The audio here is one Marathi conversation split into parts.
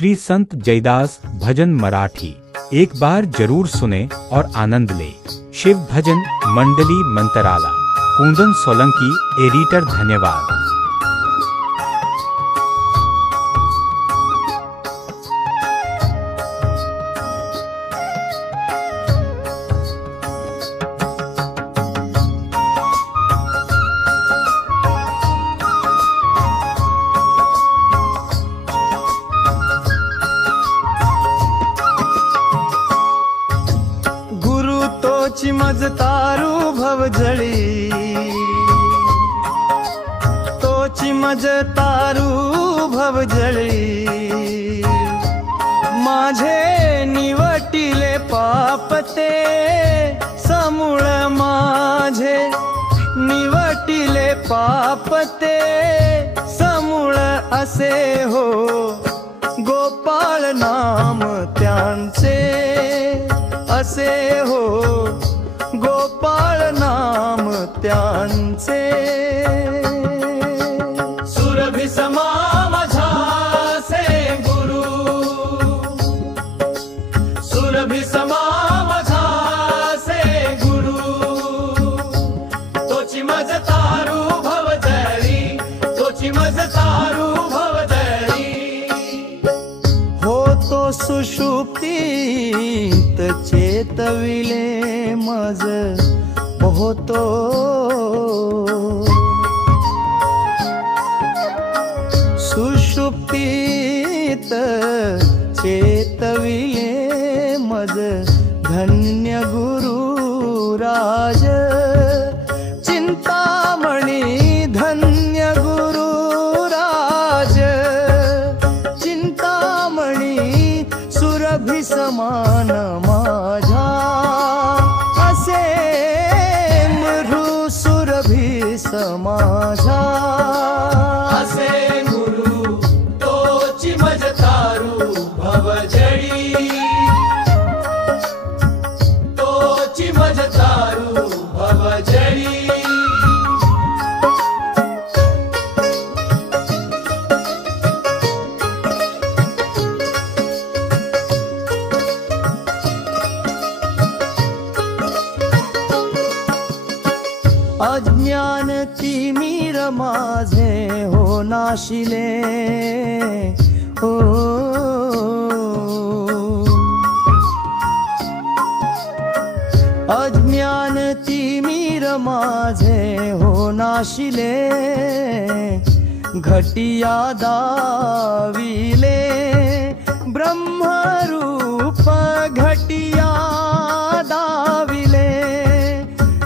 श्री संत जयदास भजन मराठी। एक बार जरूर सुने और आनंद ले। शिव भजन मंडली मंत्राला, कुंदन सोलंकी, एडिटर। धन्यवाद। तोची मज तारू भवजळी, तोची मज तारू भवजळी, माझे निवटिले पापते समूळ, माझे निवटिले पापते समूळ असे हो, गोपाळ नाम त्यांचे असे हो, गोपाळ नाम त्यांचे। सुरभि समा माझासे गुरु, सुरभि समा माझासे गुरु, तोची मज तारू भवजळी, तोची मज तारू भवजळी। हो तो सुषुप्तीत चेतविले मज होतो, सुषुप्तीत चेतविले मज, धन्य गुरु राज चिंतामणी, धन्य गुरु राज चिंतामणी, सुरभि समान माझा असे मृ सुरभि समाजा, असे गुरु तोची मज तारू भवजळी, तोची मज तारू भवजळी। अज्ञान तिमिर माझे हो नाशिले हो, अज्ञान तिमिर माझे हो नाशिले, घटिया दाविले ब्रह्मरूप, घटिया दाविले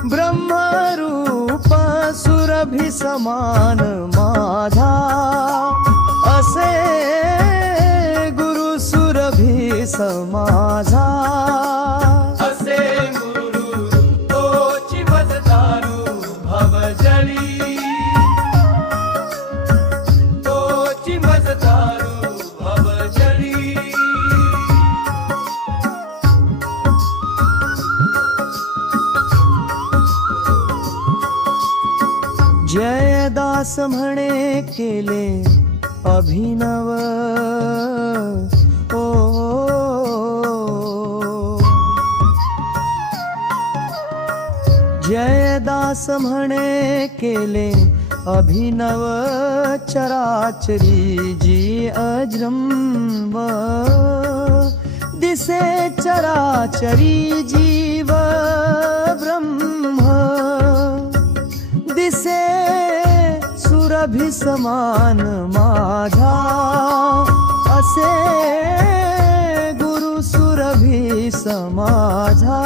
ब्रह्मरूप, सुरभि समान माझा असे गुरु सुरभि समाजा, असे गुरु तोची मज तारू भवजळी, तोची मज तारू भवजळी। जयदास म्हणे केले अभिनव ओ, जयदास म्हणे केले अभिनव, चराचरी जी अजृंभ, दिसे चराचरी जीव ब्रह्म, दिसे सुरभि समान माझा असे गुरु सुरभि समाजा,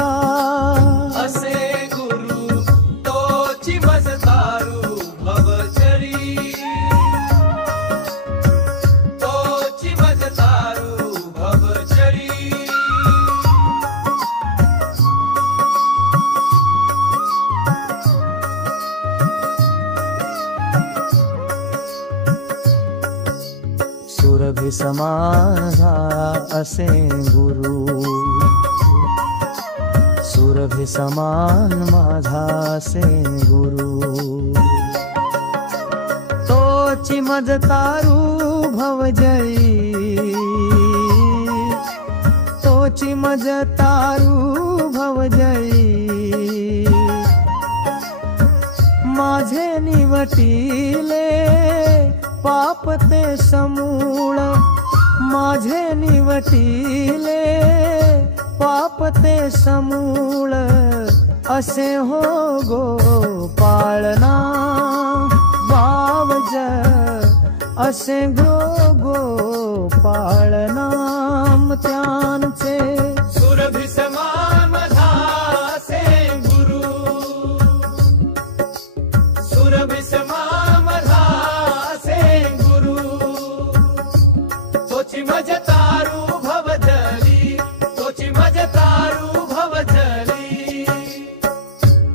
असे गुरु तोची मज तारू भवजळी, तोची मज तारू भवजळी। सुरभि समाजा असे गुरु, सुरभि समान माझा असे गुरु, तोची मज तारू भवजळी। मज तारू भवजळी माझे निवटिले पाप ते समूळ माझे निवटिले पाप ते समूळ असे हो गोपाळना बावज असे गोपाळ नाम त्यांचे सुरभि समान मधासे गुरु सुरभि समान मधासे गुरु तोची मज तारू भवजली तोची मज तारू भवजली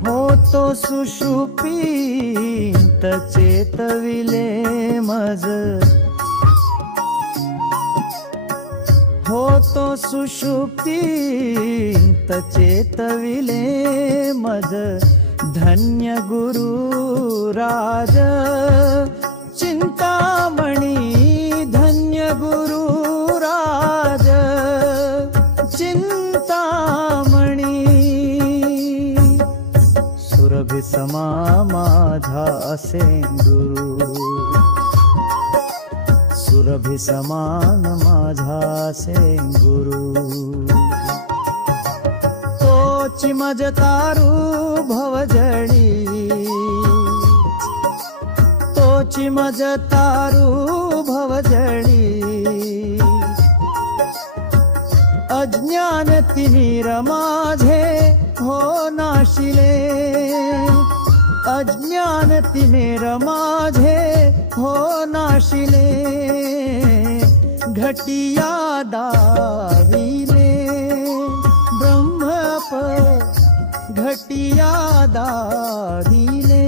हो तो सुषुपीत चेतविले मज हो तो सुषुप्तीत चेतविले मज धन्य गुरु राज चिंतामणी धन्य गुरु राज चिंतामणी सुरभि समा माझा असे गुरु सुरभि समान माझासे गुरु तोची मज तारू भवजळी तोची मज तारू भवजळी अज्ञान तिमिर माझे हो नाशिले अज्ञान तिमिर माझे हो नाशिले घटिया दाविले ब्रह्मप घटिया दाविले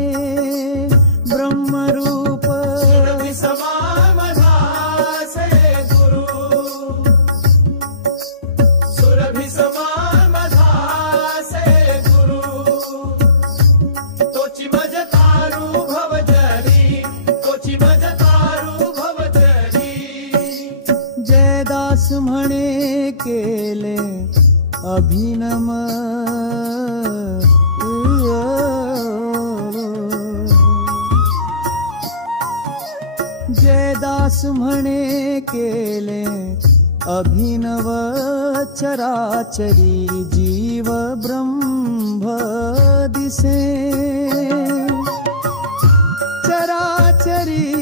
ब्रह्मरूप सुरभि समान मधासे गुरु सुरभि समान मधासे गुरु तोची मज तारू भवजली तोची मज तारू भवजली जयदास म्हणे केले अभिनम जयदास म्हणे केले अभिनव चराचरी जीव ब्रह्म दिसे चराचरी